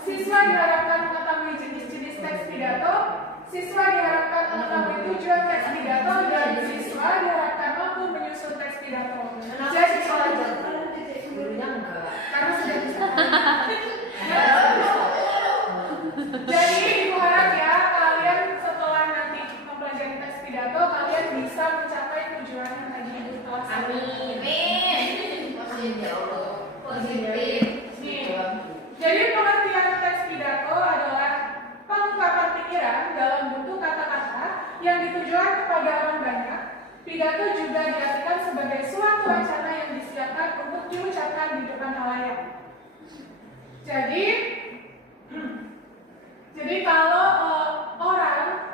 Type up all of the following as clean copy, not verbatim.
Siswa diharapkan mengetahui jenis-jenis teks pidato, siswa diharapkan mengetahui tujuan teks pidato, dan siswa diharapkan mampu menyusun teks pidato. Jadi karena sudah bisa. Jadi ibu harap ya kalian setelah nanti mempelajari teks pidato kalian bisa mencapai tujuan yang tadi ibu telah sampaikan. Amin. Ya Allah. Positif. Jadi pengertian teks pidato adalah pengungkapan pikiran dalam pidato juga diartikan sebagai suatu wacana yang disiapkan untuk diucapkan di depan halayak. Jadi kalau orang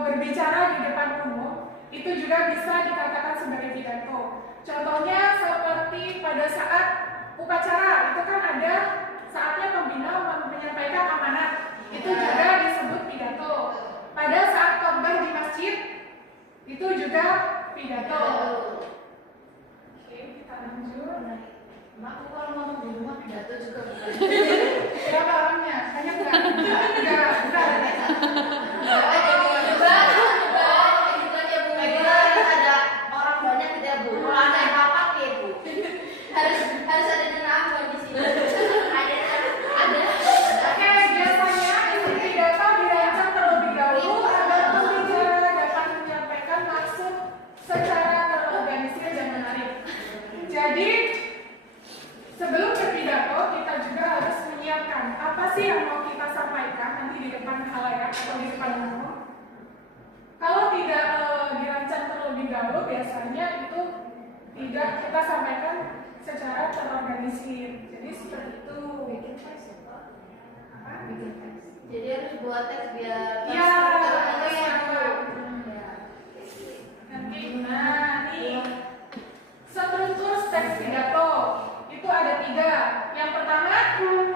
berbicara di depan umum itu juga bisa dikatakan sebagai pidato. Contohnya seperti pada saat upacara itu kan ada saatnya pembina menyampaikan amanat, itu juga disebut pidato. Pada saat khotbah di masjid itu juga pidato. Oke, kita lanjut. Aku kalau ngomong di rumah pidato juga bukan. Berapa orangnya? Banyak nggak? Enggak. Ada orang banyak tidak Bu. Kalau ada yang rapat ya Bu. Harus ada neraka di sini. Ada. Oke, biasanya isi pidato dirancang terlebih dahulu agar pembicara dapat menyampaikan maksud secara terorganisir dan menarik. Jadi, sebelum berpidato, kita juga harus menyiapkan apa sih yang mau kita sampaikan nanti di depan halayak atau di depan umum. Kalau tidak dirancang terlebih dahulu, biasanya itu tidak kita sampaikan secara terorganisir. Jadi seperti itu. Bikin teks ya Pak? Apa? Bikin teks. Jadi harus buat teks biar Iya, terorganisir ya Bu. Nanti, nih struktur teks pidato itu ada 3. Yang pertama,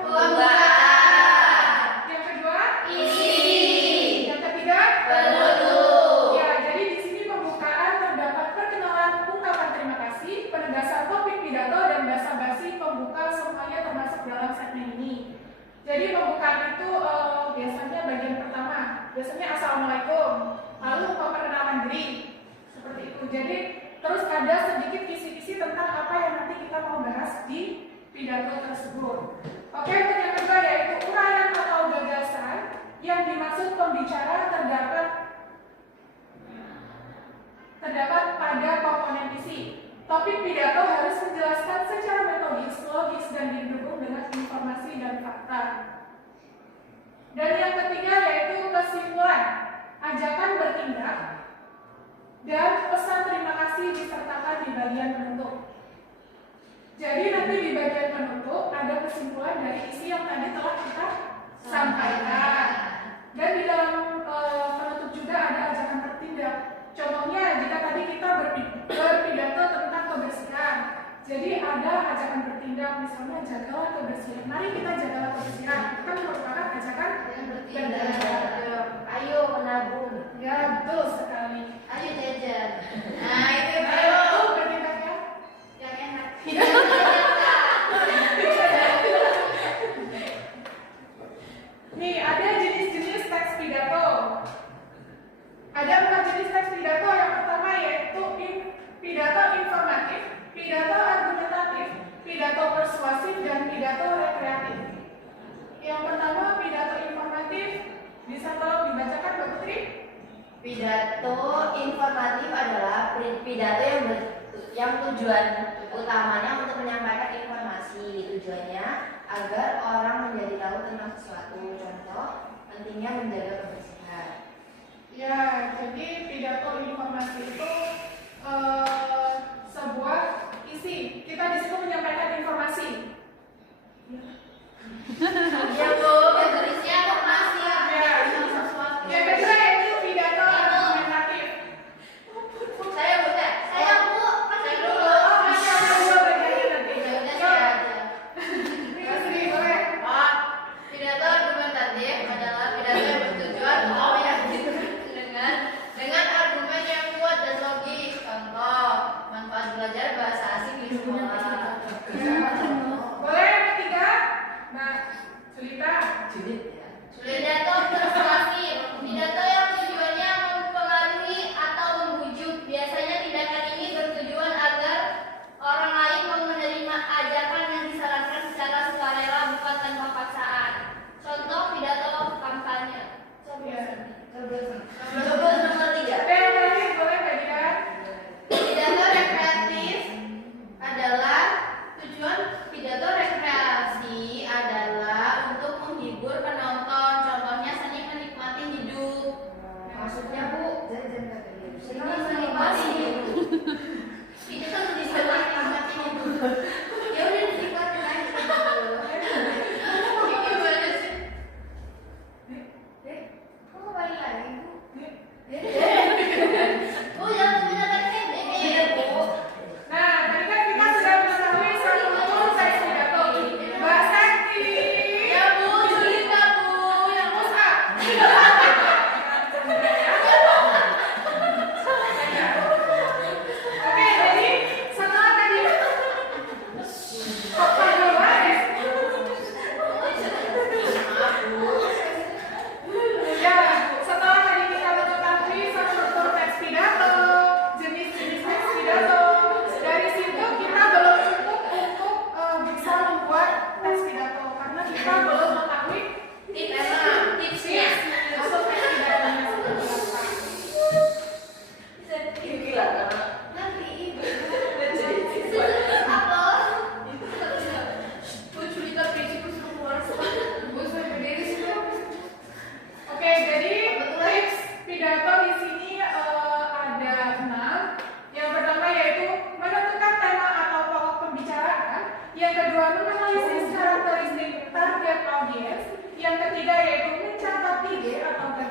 Pembukaan. yang kedua, Isi. yang ketiga, Penutup. ya. Jadi di sini pembukaan terdapat perkenalan, ungkapan terima kasih, penegasan topik pidato dan basa-basi pembuka semuanya termasuk dalam segmen ini. Jadi pembukaan itu biasanya bagian pertama, biasanya assalamualaikum, lalu perkenalan diri, seperti itu. Jadi terus ada sedikit kisi-kisi tentang apa yang nanti kita mau bahas di pidato tersebut. Oke, untuk yang kedua yaitu uraian atau gagasan yang dimaksud pembicara terdapat pada komponen isi. Topik pidato harus menjelaskan secara metodis, logis, dan didukung dengan informasi dan fakta. Dan yang ketiga yaitu kesimpulan, ajakan bertindak, dan pesan terima kasih disertakan di bagian penutup. Jadi nanti di bagian penutup ada kesimpulan dari isi yang tadi telah kita sampaikan. Dan di dalam penutup juga ada ajakan bertindak. Contohnya jika tadi kita berpidato tentang kebersihan, jadi ada ajakan bertindak, misalnya jagalah kebersihan. Mari kita jagalah kebersihan. Itu kan merupakan ajakan bertindak. Ayo menabung. Ya, betul sekali. Ayo jajan. Nah, itu Ayo bertindak ya. yang enak. Nih, ada jenis-jenis teks pidato. Ada 4 jenis teks pidato. Yang pertama yaitu pidato informatif, pidato argumentatif, pidato persuasif, dan pidato rekreatif. Yang pertama pidato informatif, bisa tolong dibacakan Mbak Putri? Pidato informatif adalah pidato yang tujuan utamanya untuk menyampaikan informasi. Tujuannya agar orang menjadi tahu tentang sesuatu. Contoh, pentingnya menjaga kebersihan. Ya, jadi pidato informasi itu sebuah isi. Kita di situ menyampaikan informasi. Ya Bu, berisinya informasi Ya. sesuatu. Yang kedua yaitu pidato argumentatif. Saya Bu, saya Bu, saya dulu. Oh, masih ada 2 bagiannya nanti. Ya udah saya aja. Mbak Sri, boleh? Pidato argumentatif adalah pidato yang bertujuan dengan argumen yang kuat dan logis. Contoh, manfaat belajar bahasa asing di sekolah. Boleh yang ketiga, Mbak Sulita? Pidato persuasif, pidato yang tujuannya mempengaruhi atau membujuk. Biasanya tindakan ini bertujuan agar orang lain mau menerima ajakan yang disarankan secara sukarela, bukan tanpa paksaan. Contoh, pidato kampanye. Coblos nomor 3. Dan yang terakhir boleh Mbak Dina? Pidato rekreatif adalah tujuan pidato rekreasi adalah untuk menghibur penonton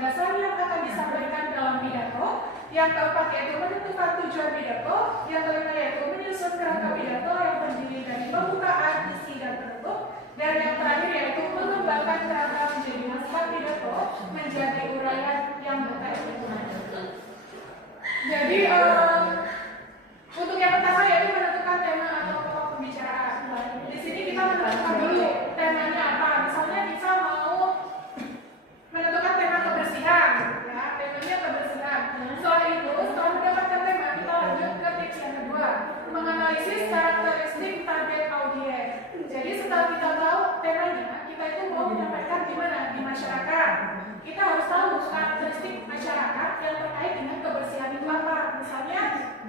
dasar yang akan disampaikan dalam pidato. Yang keempat yaitu menentukan tujuan pidato. Yang kelima yaitu menyusun kerangka pidato yang terdiri dari pembukaan, isi, dan penutup. Dan yang terakhir yaitu mengembangkan kerangka menjadi naskah pidato menjadi uraian yang berkaitan. Jadi untuk yang pertama yaitu menentukan tema atau pokok pembicaraan. Di sini kita menentukan dulu temanya apa. Misalnya kita mau menentukan tema kebersihan, ya, temanya kebersihan. Setelah itu, setelah mendapatkan tema, kita lanjut ke tips yang kedua, menganalisis karakteristik target audiens. Jadi setelah kita tahu temanya, kita itu mau menyampaikan di mana? Di masyarakat. Kita harus tahu karakteristik masyarakat yang terkait dengan kebersihan itu apa. Misalnya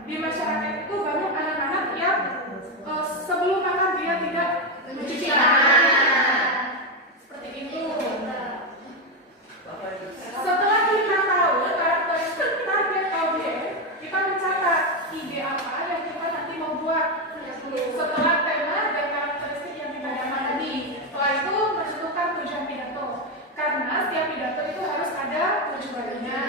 di masyarakat itu banyak anak-anak yang sebelum makan dia tidak mencuci tangan. Seperti itu. Setelah kita tahu karakteristik target audiens, kita mencatat ide apa yang kita nanti mau buat. Setelah tema dan karakteristik yang kita dapat tadi, setelah itu menentukan tujuan pidato. Karena setiap pidato itu harus ada tujuannya.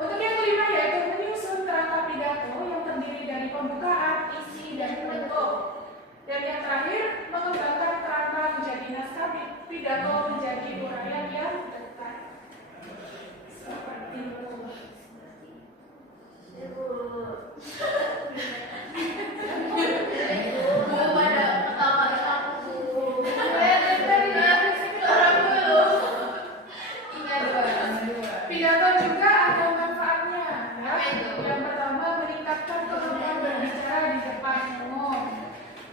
Untuk yang kelima yaitu menyusun kerangka pidato yang terdiri dari pembukaan, isi, dan penutup. Dan yang terakhir, mengembangkan kerangka menjadi naskah pidato menjadi uraian yang dekat. Seperti itu. Pidato juga ada manfaatnya, ya. Yang pertama meningkatkan kemampuan berbicara di depan umum.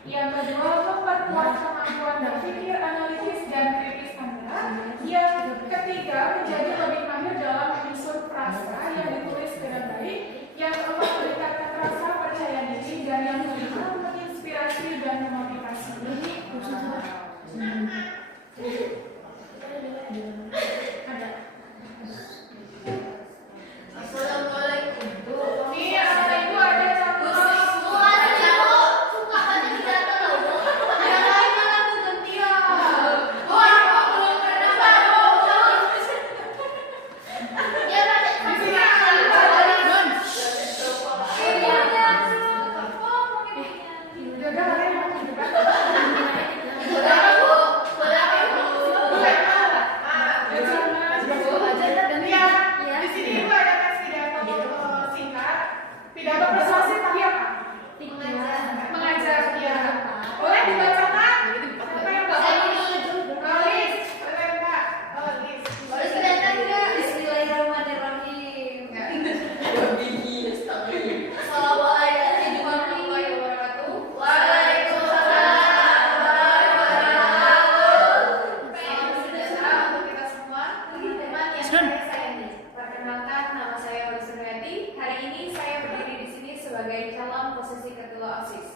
Yang kedua memperkuat kemampuan berpikir analitis dan kritis Anda. Yang ketiga menjadi lebih mahir dalam menyusun frasa yang ditulis dengan baik. Yang keempat meningkatkan rasa percaya diri dan yang kelima menginspirasi dan memotivasi. Ada. Assalamualaikum. Iya, itu ada campur. Pidato persuasif tadi apa? Mengajar, ya. Boleh dibacakan? Siapa yang baca? Lis, boleh Kak? Lis. Boleh kelihatan nggak? Bismillahirrahmanirrahim. Assalamualaikum warahmatullahi wabarakatuh. Waalaikumsalam warahmatullahi wabarakatuh. Salam sejahtera untuk kita semua. Teman-teman yang saya sayangi. Perkenalkan, nama saya Suryati. Hari ini saya berdiri di sini sebagai calon posisi ketua OSIS.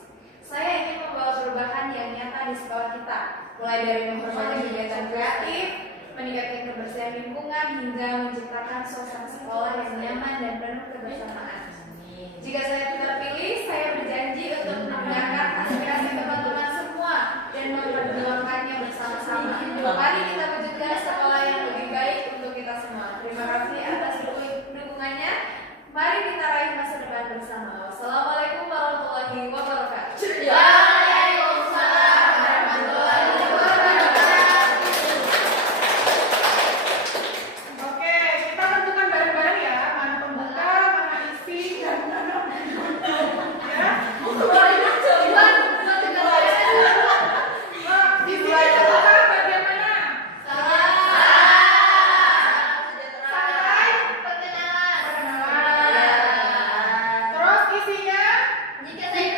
Saya ingin membawa perubahan yang nyata di sekolah kita, mulai dari memperbanyak kegiatan kreatif, meningkatkan kebersihan lingkungan, hingga menciptakan suasana sekolah yang nyaman dan penuh kebersamaan. Jika saya terpilih, saya berjanji untuk mendengarkan aspirasi teman-teman semua dan memperjuangkannya bersama-sama. Mari kita wujudkan sekolah yang lebih baik untuk kita semua. Terima kasih atas dukungannya. Mari kita raih masa depan bersama. Wassalamualaikum warahmatullahi wabarakatuh. Waalaikumsalam warahmatullahi wabarakatuh. Oke, kita tentukan bareng-bareng ya, mana pembuka, mana isi, dan mana penutup. Ya. Di sini terbuka bagian mana? Santai. Terus isinya? Jika saya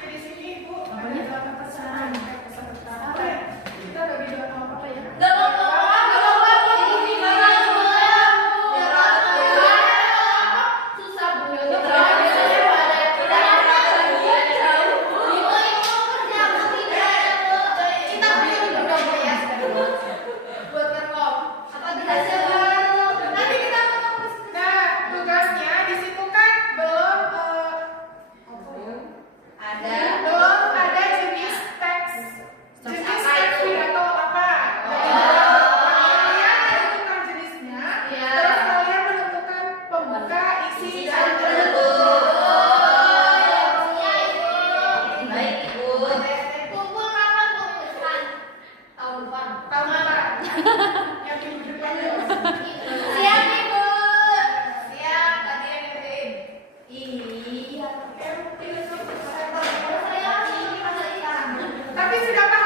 Oke, di sini Ibu ada 8 pesan. Pesan pertama. Tapi sudah